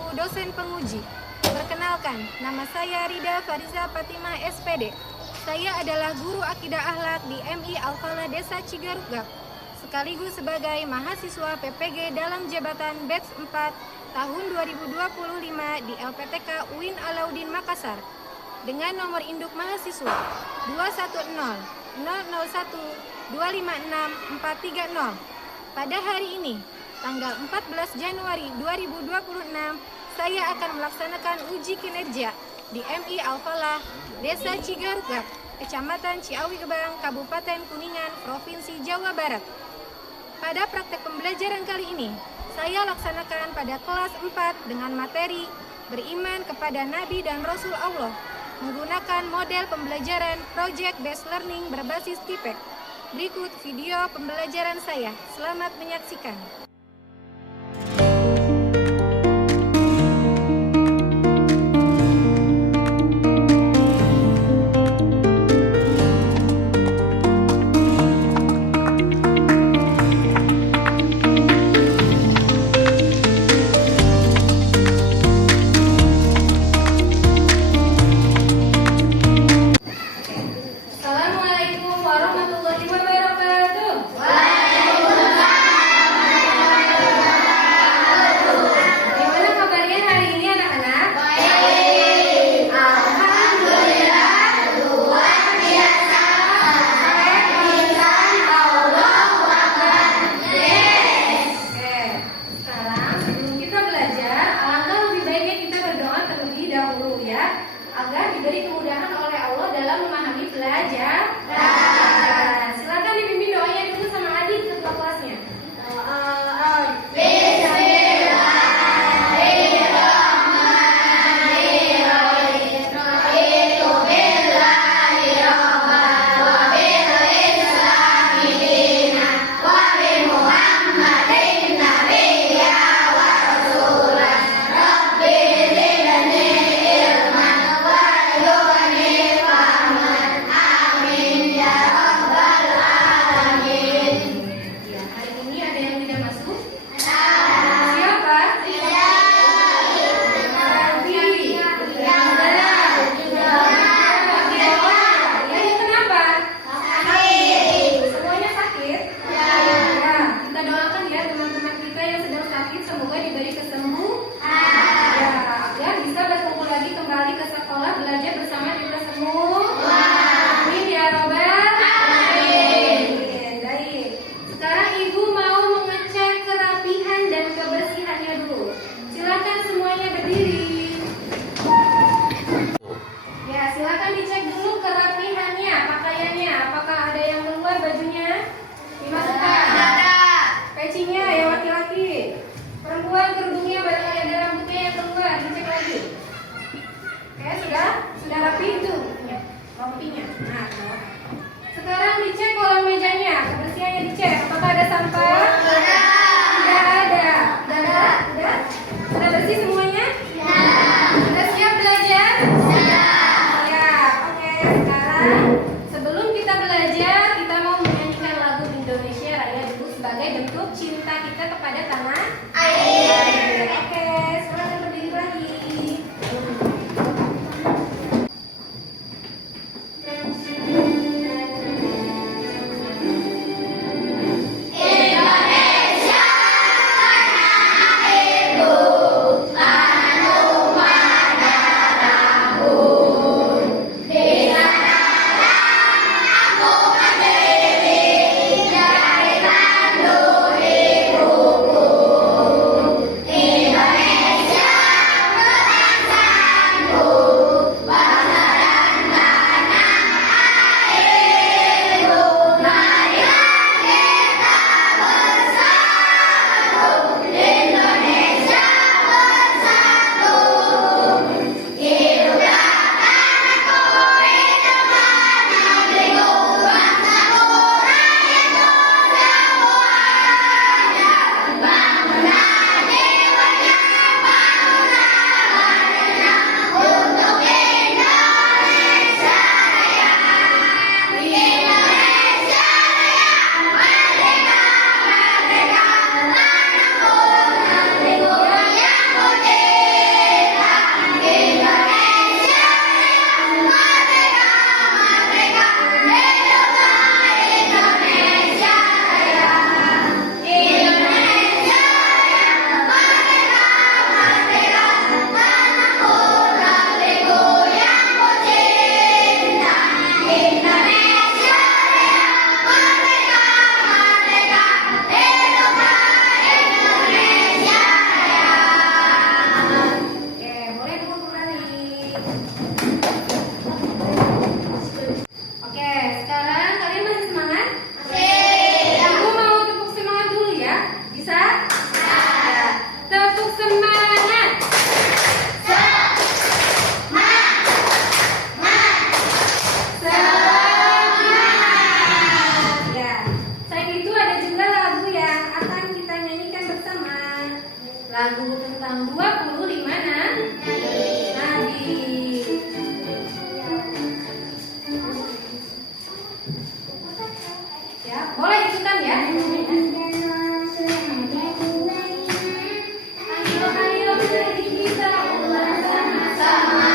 Ibu dosen penguji. Perkenalkan, nama saya Rida Fariza Fatimah SPD. Saya adalah guru akidah akhlak di MI Al-Falah Desa Cigarugap, sekaligus sebagai mahasiswa PPG dalam jabatan batch 4 tahun 2025 di LPTK UIN Alauddin Makassar dengan nomor induk mahasiswa 21001256430. Pada hari ini, tanggal 14 Januari 2026, saya akan melaksanakan uji kinerja di MI Al-Falah Desa Cigarugap, Kecamatan Ciawi Gebang, Kabupaten Kuningan, Provinsi Jawa Barat. Pada praktek pembelajaran kali ini, saya laksanakan pada kelas 4 dengan materi beriman kepada Nabi dan Rasul Allah, menggunakan model pembelajaran Project Based Learning berbasis TIPEK. Berikut video pembelajaran saya. Selamat menyaksikan. Agar diberi kemudahan oleh Allah dalam memahami pelajaran. Silakan dipimpin doanya dulu sama adik ketua kelasnya. Sudah rapi itu rompinya. Nah, sekarang dicek kolam mejanya, kebersihannya dicek. Apakah ada sampah? Tidak ada. Sudah bersih semuanya? Sudah siap belajar? Siap. Oke, sekarang sebelum kita belajar, kita mau menyanyikan lagu Indonesia Raya dulu sebagai bentuk cinta kita kepada tanah air. Oke, silakan berdiri lagi. boleh ikutan ya. Ayo mari kita ulang sama-sama.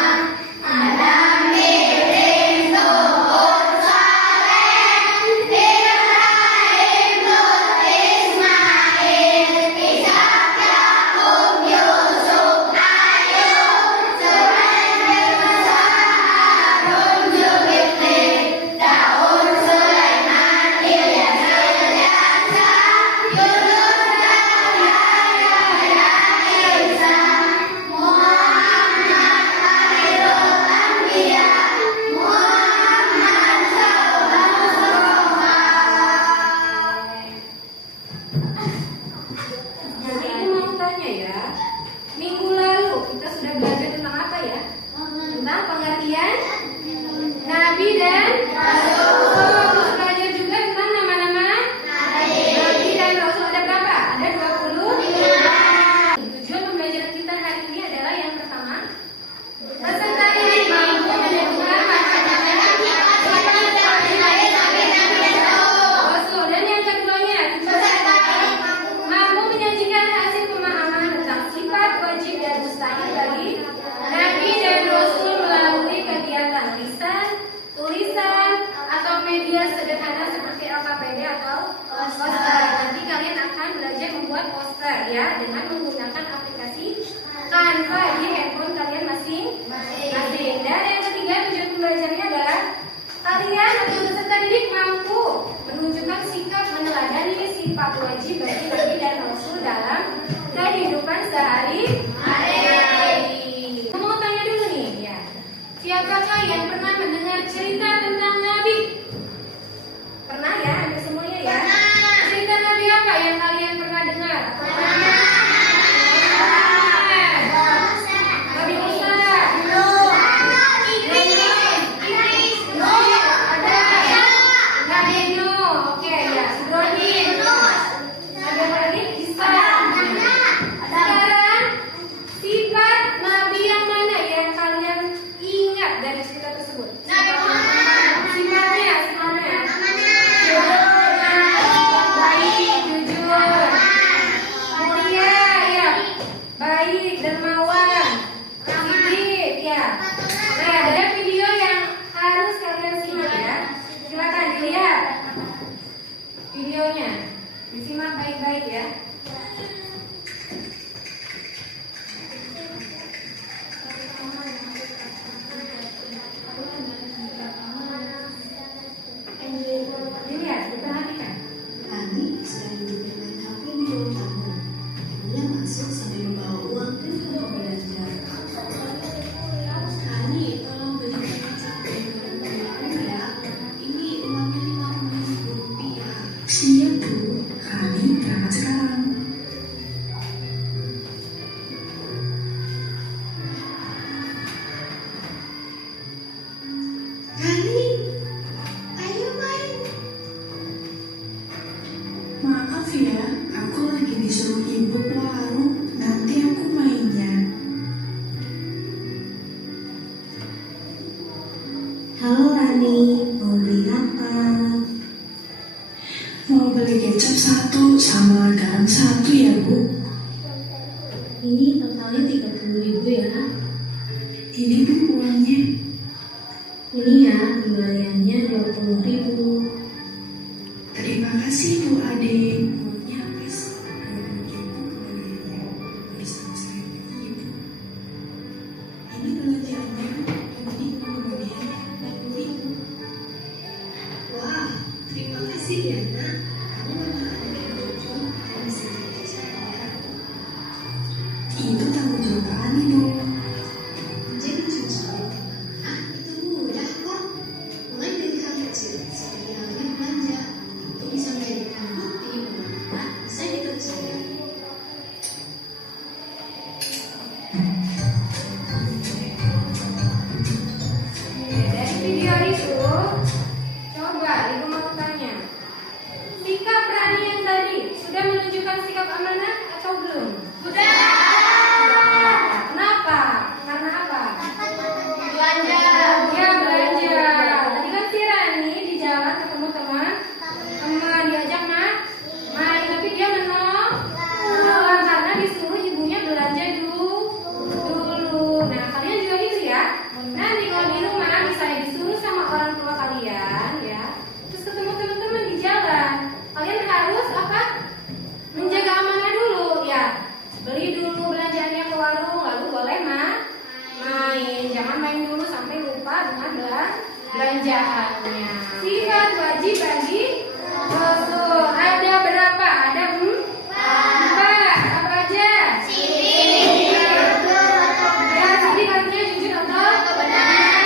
Minggu lalu kita sudah belajar tentang apa ya? Tentang pengertian Nabi dan Rasul. Belajar juga tentang nama-nama Nabi dan Rasul. Ada berapa? Ada 20. Tujuan pembelajaran kita hari ini adalah yang pertama, peserta ini mampu menyebutkan Rasul. Dan yang keduanya, mampu menyajikan hasil pemahaman tentang sifat wajib dan mustahil bagi Nabi dan Rasul melalui kegiatan lisan, tulisan, atau media sederhana seperti LKPD atau poster. Nanti kalian akan belajar membuat poster ya dengan menggunakan aplikasi Canva di handphone kalian masing-masing. Dan yang ketiga, tujuan pembelajarannya adalah kalian atau peserta didik mampu menunjukkan sikap meneladani sifat wajib bagi Nabi dan Rasul dalam kehidupan sehari-hari. Mau tanya dulu nih ya, siapakah yang pernah mendengar cerita tentang Nabi? Pernah ya, hampir semuanya ya. Cerita Nabi apa yang kalian pernah dengar? Nabi Musa, Nabi Nuh, oke ya, Ibrahim, Nabi apa lagi? Isa. Sekarang sifat Nabi yang mana yang kalian ingat dari cerita tersebut? Sifatnya. Baik, jujur, mulia, ya, baik, dermawan, sidik, ya. Nah, ada video yang harus kalian simak ya. Silakan dilihat videonya, disimak baik-baik ya. Dilihat, diperhatikan. Kami sedang duduk dengan HP di ruang tamu. Ibunya masuk sambil membawa uang ke kantong belanja. Kami tolong belikan cabai dan bawang ya. Ini uangnya Rp50. Siap Bu, kami berangkat sekarang. Kami, ayo main. Maaf ya, aku lagi disuruh ibu ke warung. Nanti aku mainnya. Halo Rani, mau beli apa? Mau beli kecap 1 sama garam 1 ya Bu. Ini totalnya 30.000 ya. Ini Bu uangnya. Ini ya, kembaliannya 20.000. Terima kasih Bu Ade. Uangnya habis 20.000 kembaliannya. Bisa saya beli Bu. Ini belanjaannya Bu. Ini kembaliannya 40.000. Wah, terima kasih ya Nak. Kamu memang anak yang jujur dan bisa jadi saya. Itu tanggung jawab Ani dong. Jadi jujur, itu mudah kok. Mulai dari hal kecil seperti halnya belanja, itu bisa menjadikan bukti bahwa bisa dipercaya. Dari video itu, coba ibu mau tanya, keberadaannya. Sifat wajib bagi Rasul ada berapa? Ada empat. Apa aja? Sidik. Ya, sidik artinya jujur atau kebenaran.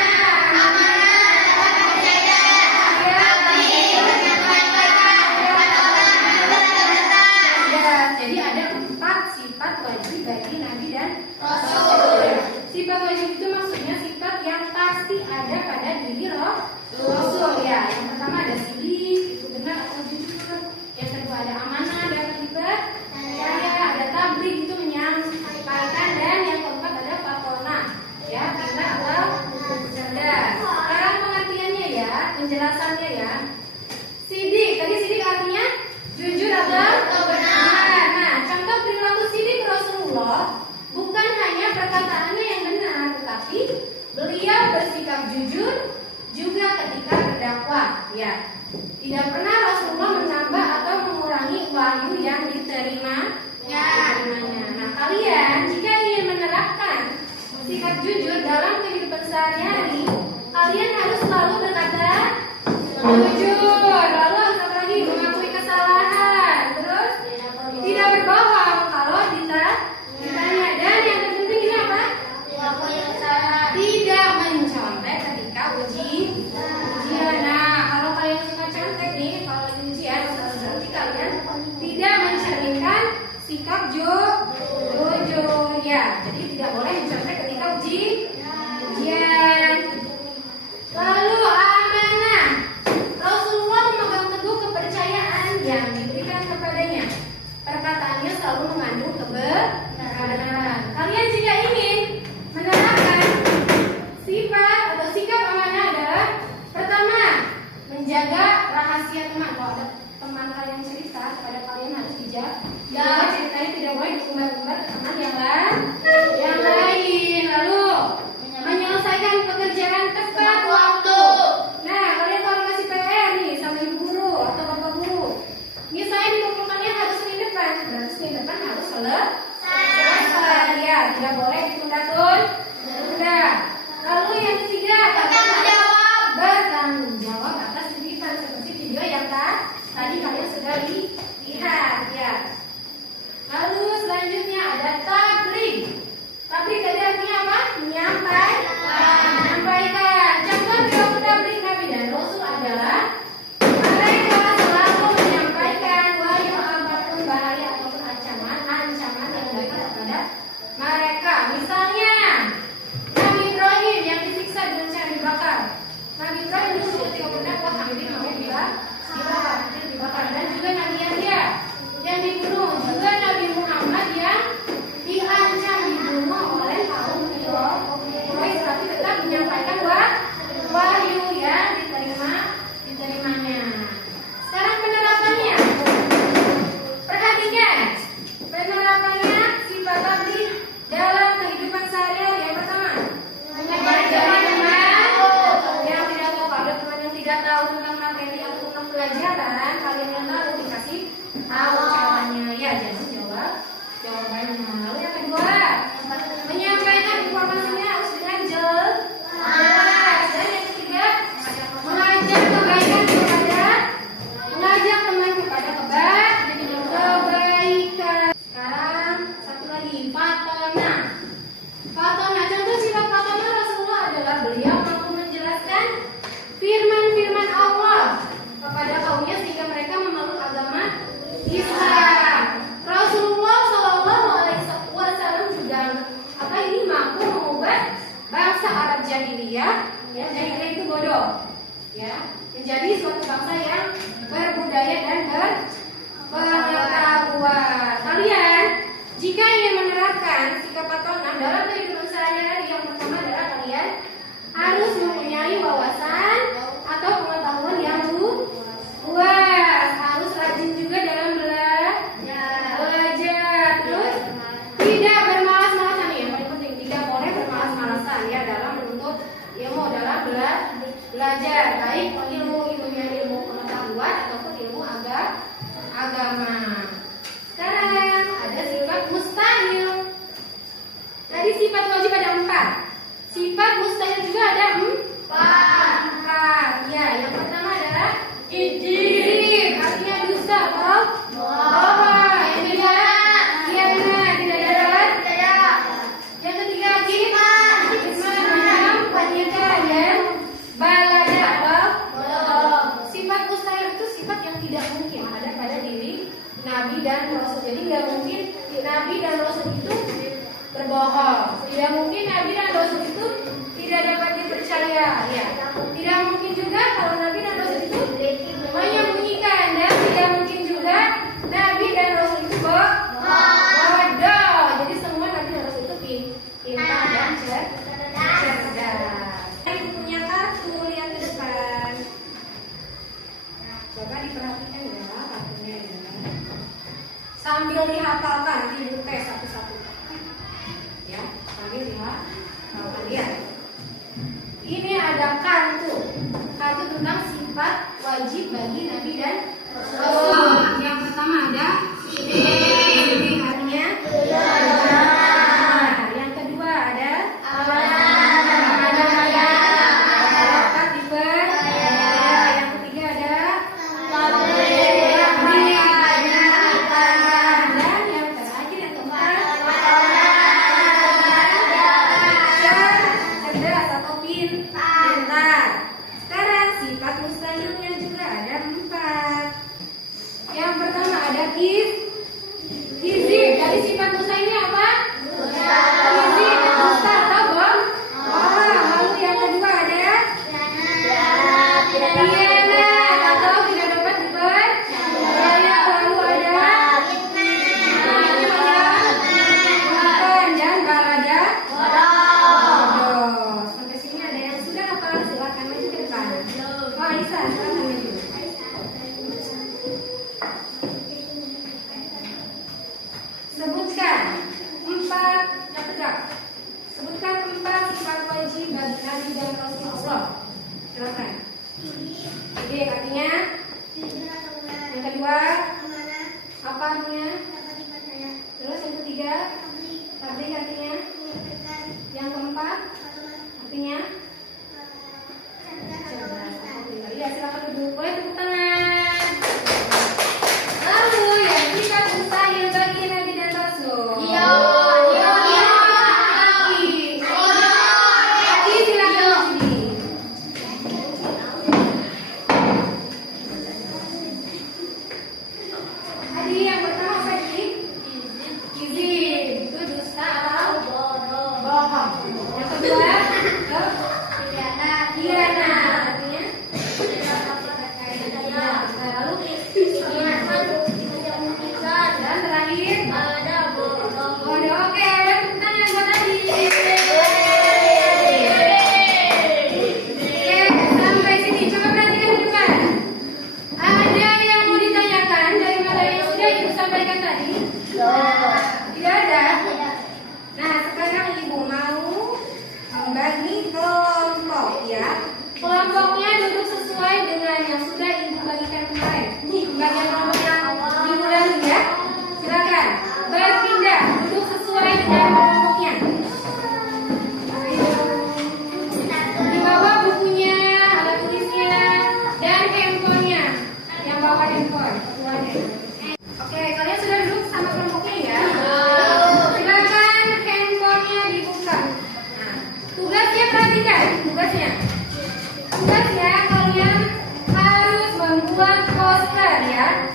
Jadi ada empat sifat wajib bagi Nabi dan Rasul. Sifat wajib itu maksudnya sifat yang pasti ada pada diri Rasul ya. Yang pertama ada sidik, itu benar atau jujur. Yang kedua ada amanah, dapat dipercaya. Ada tabligh, itu menyampaikan. Dan yang keempat ada fatonah, ya, kita atau cerdas. Sekarang pengertiannya ya, penjelasannya ya. Sidik, tadi sidik artinya jujur atau kebenaran. Nah, contoh perilaku sidik Rasulullah bukan hanya perkataannya yang benar, tetapi beliau bersikap jujur juga ketika berdakwah. Ya, tidak pernah Rasulullah menambah atau mengurangi wahyu yang diterimanya. Nah, kalian jika ingin menerapkan sikap jujur dalam kehidupan sehari-hari, kalian harus selalu berkata jujur, lalu apa lagi? Mengakui kesalahan, terus tidak berbohong kalau ditanya, dan yang terpenting ini apa? Tidak mencontek ketika ujian. Nah, kalau kalian suka contek nih, kalau lagi ujian, berarti kalian tidak mencerminkan sikap jujur ya. Jadi tidak boleh mencontek ketika ujian. Lalu amanah. Rasulullah memegang teguh kepercayaan yang diberikan kepadanya. Perkataannya selalu mengandung kebenaran. Kalian jika ingin menerapkan sifat atau sikap amanah adalah pertama, menjaga rahasia teman. Kalau ada teman kalian cerita kepada kalian harus dijaga. Ceritanya tidak boleh diumbar-umbar ke teman yang lain. Lalu menyelesaikan pekerjaan tepat waktu. Nah, kalian kalau kasih PR nih sama ibu guru atau bapak guru, misalnya dikumpulkannya harus Senin depan, berarti Senin depan harus selesai. Ya, tidak boleh ditunda. Lalu yang ketiga, bertanggung jawab atas titipan seperti video yang tadi kalian sudah lihat ya. Lalu selanjutnya ada tabligh. Tabligh tadi artinya apa? Menyampaikan. Contoh perilaku tabligh Nabi dan Rasul adalah mereka selalu menyampaikan wahyu apapun bahaya ataupun ancaman yang datang kepada mereka. Misalnya Nabi Ibrahim yang disiksa dengan cara dibakar. Nabi Ibrahim dulu ketika berdakwah hampir mau dibakar. Dan juga Nabi Yahya yang dibunuh. Juga Nabi Muhammad yang diancam dibunuh oleh kaum Quraisy, tapi tetap menyampaikan wahyu yang diterimanya. Sekarang penerapannya. Perhatikan penerapannya sifat tabligh dalam kehidupan sehari-hari. Yang pertama, mengajari teman yang tidak tahu. Ada teman yang tidak tahu tentang materi atau tentang pelajaran, kalian yang tahu dikasih tahu caranya. Ya, jadi jawab jawabannya. Lalu yang kedua, menyampaikan informasinya harus dengan jelas. Dan yang ketiga, mengajak teman kepada kebaikan. Sekarang satu lagi, fatonah. Contoh sifat fatonah Rasulullah adalah beliau mampu menjelaskan firman-firman Allah kepada kaumnya sehingga mereka memeluk agama Islam. Rasulullah Shallallahu Alaihi Wasallam juga mampu mengubah bangsa Arab jahiliyah, ya, jahiliyah itu bodoh, ya, menjadi suatu bangsa yang berbudaya dan berpengetahuan. Kalian jika ingin menerapkan sikap fatonah dalam kehidupan sehari-hari, yang pertama adalah kalian harus mempunyai wawasan atau pengetahuan yang luas, harus rajin juga dalam belajar, terus tidak bermalas-malasan. Yang paling penting, tidak boleh bermalas-malasan ya dalam menuntut ilmu, dalam belajar, baik ilmunya ilmu pengetahuan ataupun ilmu agama. Sekarang ada sifat mustahil. Tadi sifat Nabi dan Rasul. Jadi nggak mungkin Nabi dan Rasul itu berbohong. Tidak mungkin Nabi dan Rasul itu tidak dapat dipercaya. Ya. Tidak mungkin juga kalau Nabi dan Rasul itu menyembunyikan, dan tidak mungkin juga Nabi dan Rasul itu bodoh. Jadi semua Nabi dan Rasul itu pintar dan cerdas. Ini punya kartu, lihat ke depan. Coba diperhatikan ya kartunya ya. Sambil dihafalkan, ibu tes satu-satu. Ya, sambil dihafalkan. Lihat. Ini ada kartu tentang sifat wajib bagi Nabi dan Rasul. Yang pertama ada ini artinya benar. Yang kedua ada dapat dipercaya. Yang ketiga ada dan yang terakhir yang keempat cerdas atau pintar. Sekarang sifat mustahilnya juga ada 4. Yang pertama ada kizib. Dari sifat mustahilnya apa? Kizib, dusta atau bohong. Lalu yang kedua ada khianat atau tidak dapat dipercaya. Lalu ada dan balada bodoh. Sampai sini ada yang sudah hafal, silakan maju ke depan. Oh, Aisyah, silakan maju. Sebutkan 4 tegak. Sebutkan 4 sifat wajib bagi Nabi dan Rasulullah. Silakan. Jadi artinya yang kedua apa artinya? Terus yang ketiga tabligh artinya? Yang keempat artinya? Cerdas. Iya, silakan duduk. Boleh tepuk tangan. Lalu yang sifat mustahil bagi Nabi dan Rasul. Tadi yang pertama apa tadi? Kizib. Itu dusta atau bohong. Yang kedua khianat artinya? Lalu dan terakhir bodoh. Oke, ada tepuk tangan buat tadi. Oke, sampai sini. Coba perhatikan di depan. Ada yang mau ditanyakan dari materi yang sudah Ibu sampaikan tadi? Tidak ada. Nah, sekarang Ibu mau membagi kelompok ya. Kelompoknya duduk sesuai dengan yang sudah Ibu bagikan kemarin. Nih, pembagian kelompok yang Ibu lalu ya. Silakan berpindah, duduk sesuai dengan kelompoknya. Di bawah bukunya, alat tulisnya, dan handphonenya. Yang bawa handphone, ketuanya. Oke, kalian sudah duduk sama kelompoknya ya? Silakan handphonenya dibuka. Nah, tugasnya perhatikan, tugasnya kalian harus membuat poster ya,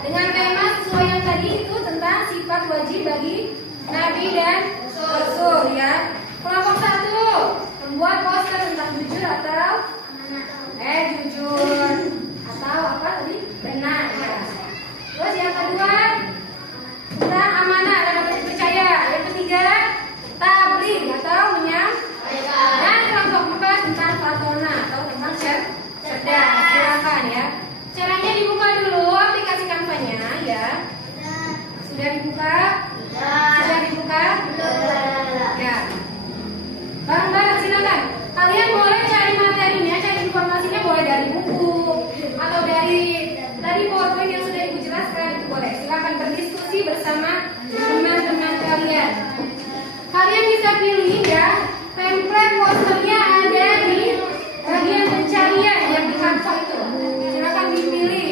dengan tema sesuai yang tadi itu tentang sifat wajib bagi Nabi dan Rasul ya. Kelompok 1 membuat poster tentang jujur atau jujur atau apa tadi? Benar ya. Terus yang kedua tentang amanah dan dapat dipercaya. Yang ketiga tabligh atau menyampaikan. Dan kelompok 4 tentang fatona atau tentang cerdas. Silakan ya. Caranya dibuka dulu aplikasi Canva-nya ya. Sudah dibuka? Sudah dibuka? Ya. Bareng-bareng silakan. Kalian boleh cari materinya, cari informasinya boleh dari buku atau dari PowerPoint yang sudah Ibu jelaskan, itu boleh. Silakan berdiskusi bersama teman-teman kalian. Kalian bisa pilih ya, template posternya ada di bagian pencarian yang di Canva itu. Silakan dipilih.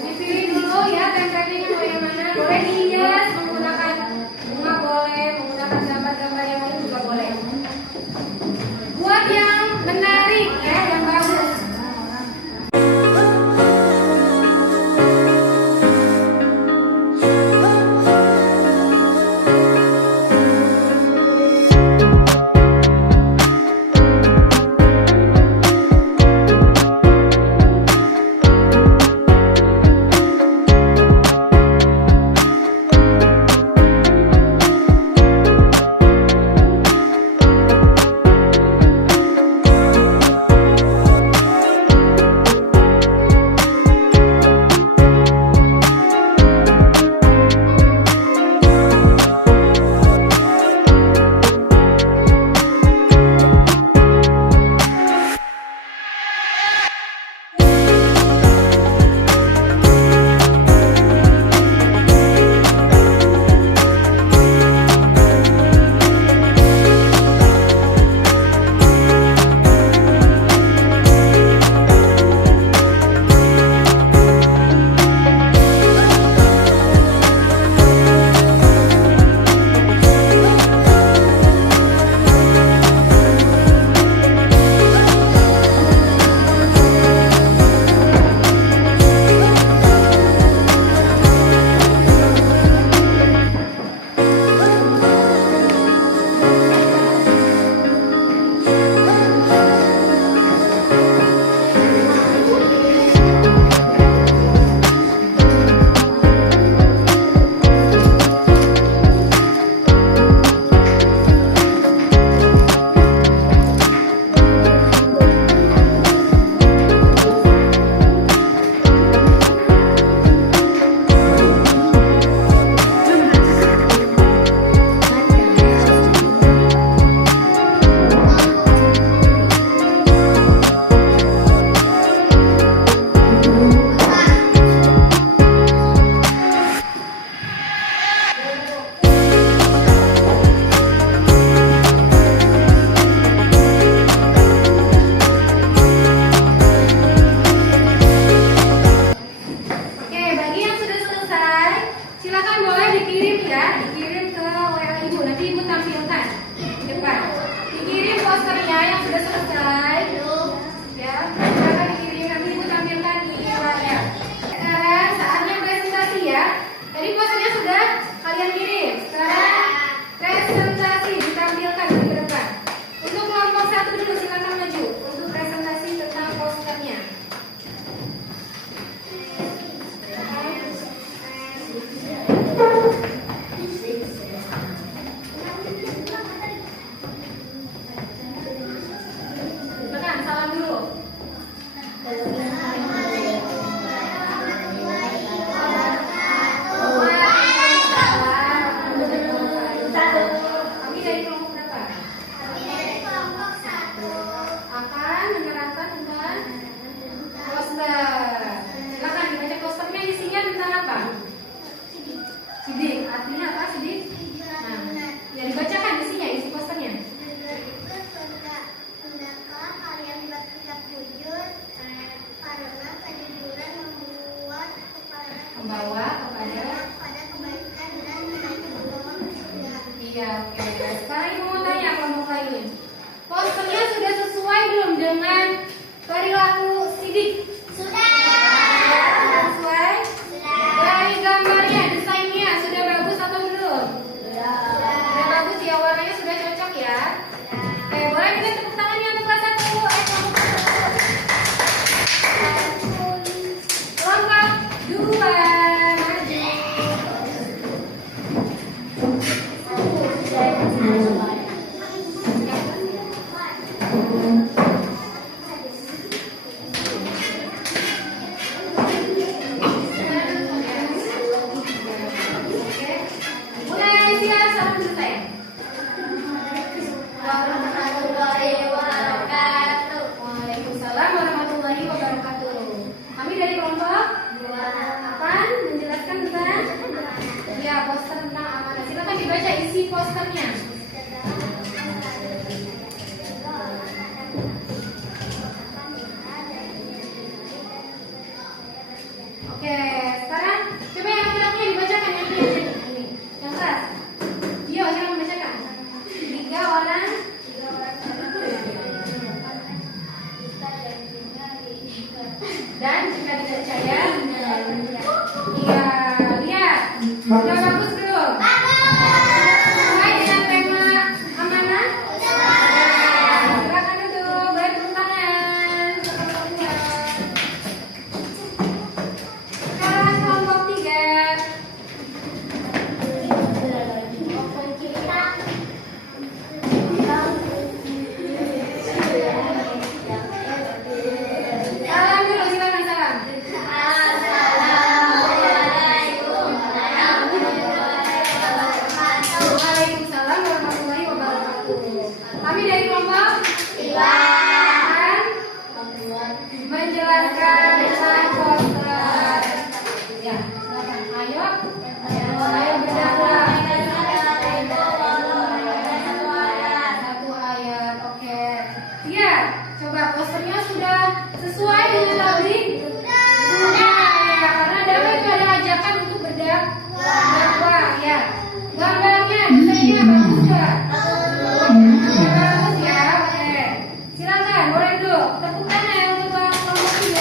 Dipilih dulu ya template-nya mau yang mana. Boleh dihias menggunakan bunga, boleh menggunakan gambar-gambar yang lain juga boleh. Buat yang menarik ya, yang bagus. Kami dari kelompok berapa? Kami dari kelompok 1. Akan menerangkan tentang poster. Silakan dibaca posternya, isinya tentang apa? Sidik. Artinya apa sidik? Nah, ya dibacakan isinya, isi posternya. Membawa kepada kebaikan dan membawa ke surga. Iya, oke. Sekarang ibu mau tanya kelompok lain. Posternya sudah sesuai belum dengan perilaku sidik? Sudah. Sesuai? Sudah. Dari gambarnya, desainnya sudah bagus atau belum? Sudah bagus ya, warnanya sudah cocok ya? Oke, boleh kita tepuk tangannya untuk kelas 1. Kelompok 2. Waalaikumsalam warahmatullahi wabarakatuh. Kami dari kelompok akan menjelaskan tentang poster tentang amanah. Silakan dibaca isi posternya. Oke, sekarang coba yang laki-laki dibacakan ini. Yang keras. Yo, silakan membacakan. 3 orang. Dan jika tidak percaya, iya, lihat. Sudah bagus belum? Sesuai dengan tema amanah? Silakan duduk, boleh tepuk tangan. Sekarang kelompok 3. Salam dulu, silakan salam. Waalaikumsalam warahmatullahi wabarakatuh. Kami dari kelompok akan menjelaskan tentang poster. Ya, silakan. Ayo berdakwah. Satu ayat, oke. Iya, coba posternya sudah sesuai dengan tablik? Sudah ya, karena dalam itu ada ajakan untuk berdakwah ya. Gambarnya, desainnya bagus gak? Bagus ya, oke. Silakan, boleh duduk. Tepuk tangan untuk kelompok 3.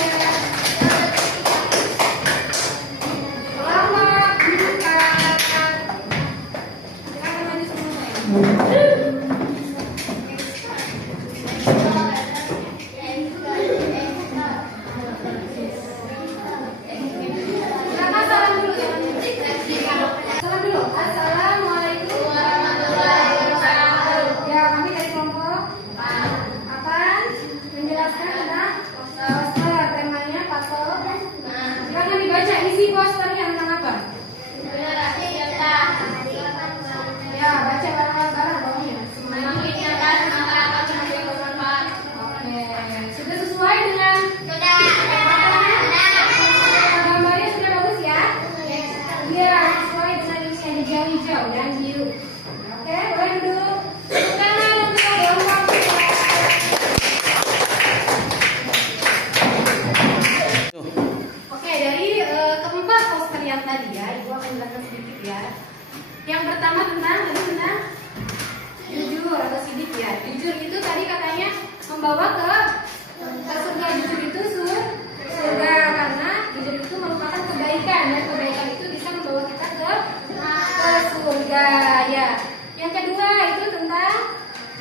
Kelompok 4. Silakan maju semua. Silakan salam dulu. Salam dulu. Assalamualaikum warahmatullahi wabarakatuh. Ya, kami dari kelompok akan menjelaskan tentang poster. Temanya pato. Silakan dibaca isi posternya tentang apa? Ya, baca bareng-bareng bawahnya. Oke, sudah sesuai dengan gambarnya sudah bagus ya? Iya, sesuai dengan isi yang hijau-hijau dan biru. Oke, boleh duduk. Tepuk tangan untuk kelompok 3. Oke, dari keempat poster yang tadi ya, Ibu akan jelaskan sedikit ya. Yang pertama tentang jujur atau sidik ya. Jujur itu tadi katanya membawa ke surga. Jujur itu surga karena jujur itu merupakan kebaikan dan kebaikan itu bisa membawa kita ke surga ya. Yang kedua itu tentang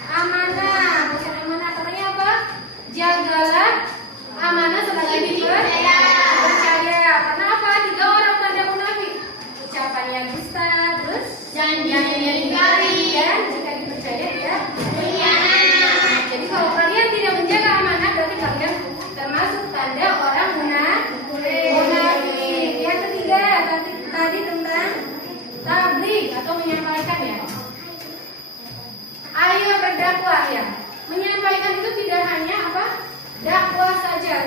amanah. Bukan amanah, katanya apa? Jagalah amanah sebagai dipercaya. Karena apa? 3 orang tanda munafik. Ucapannya dusta, terus janjinya ingkari, dan jika dipercaya dia berkhianat. Jadi kalau kalian tidak menjaga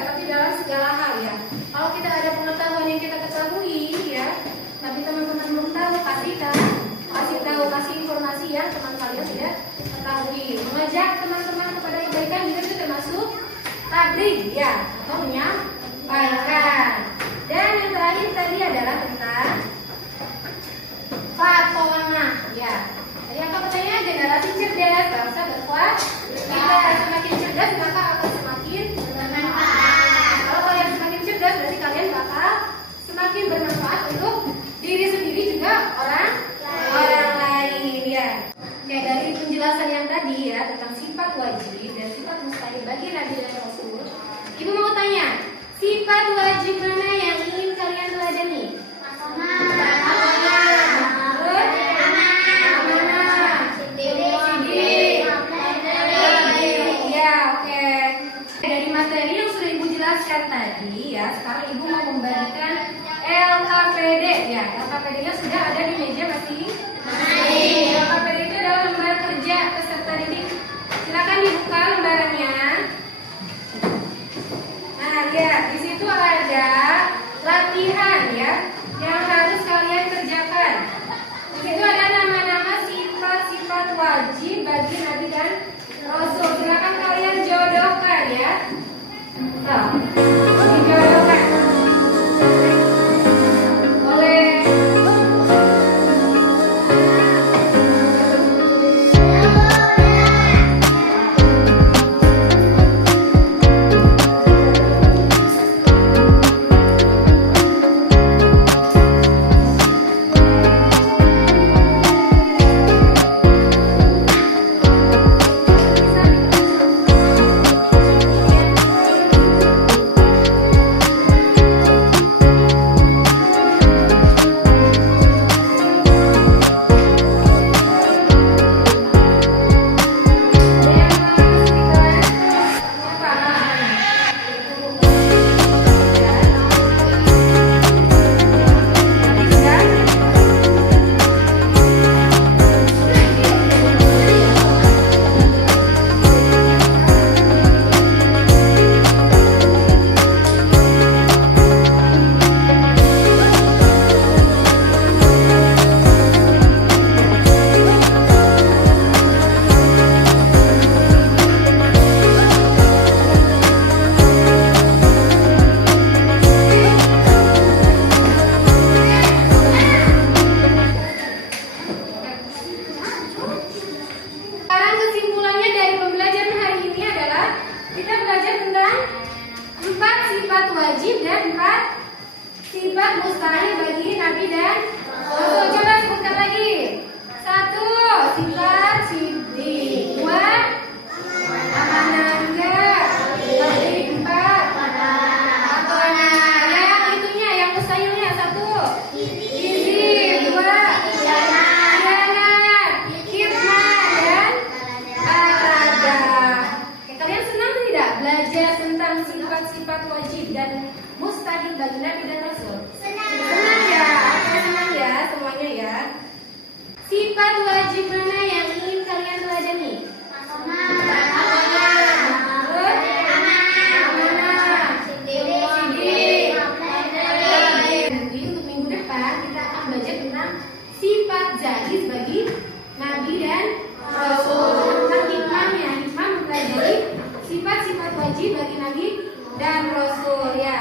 tapi dalam segala hal ya. Kalau kita ada pengetahuan yang kita ketahui ya, tapi teman-teman belum tahu, kasih informasi yang teman kalian sudah ketahui. Mengajak teman-teman kepada kebaikan juga itu termasuk tabligh ya, atau menyampaikan. Dan yang terakhir tadi adalah tentang fatonah ya. Jadi apa katanya? Generasi cerdas, bangsa berkuat. Kita semakin cerdas maka akan semakin bermanfaat. Kalau kalian semakin cerdas berarti kalian bakal semakin bermanfaat untuk diri sendiri juga orang lain ya. Oke, dari penjelasan yang tadi ya tentang sifat wajib dan sifat mustahil bagi Nabi dan Rasul, Ibu mau tanya, sifat wajib mana yang ingin kalian teladani? Tadi ya, sekarang Ibu mau membagikan LKPD ya. LKPD-nya sudah ada di meja masih? LKPD itu adalah lembar kerja peserta didik. Silakan dibuka lembarannya. Nah, ya, di situ ada latihan ya yang harus kalian kerjakan. Di situ ada nama-nama sifat-sifat wajib bagi Nabi dan Rasul. Silakan kalian jodohkan ya. Dijodohkan oleh wajib dan 4 sifat mustahil bagi Nabi dan Rasul. Coba sebutkan lagi. 1. Sifat siddiq. 2. Amanah. 3. 4. Fatonah. Yang itunya, yang mustahilnya 1. Izin. 2. Khianat. Khidmat dan aradah. Kalian senang tidak belajar tentang sifat-sifat wajib dan mustahil bagi Nabi dan Rasul? Senang ya, senang ya semuanya ya. Sifat wajib mana yang ingin kalian teladani? Nanti untuk minggu depan kita akan belajar tentang sifat jaiz bagi Nabi dan Rasul. Tentang hikmahnya, hikmah mempelajari sifat-sifat wajib bagi Nabi dan Rasul ya.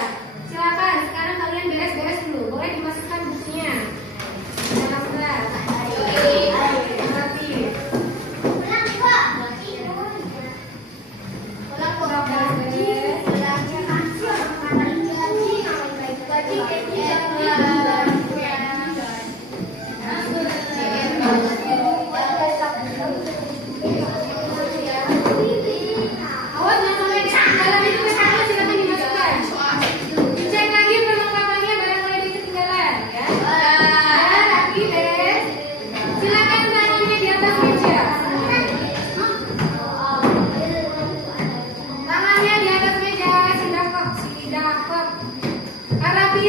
Silakan sekarang kalian beres-beres dulu. Boleh dimasukkan bukunya. Rapi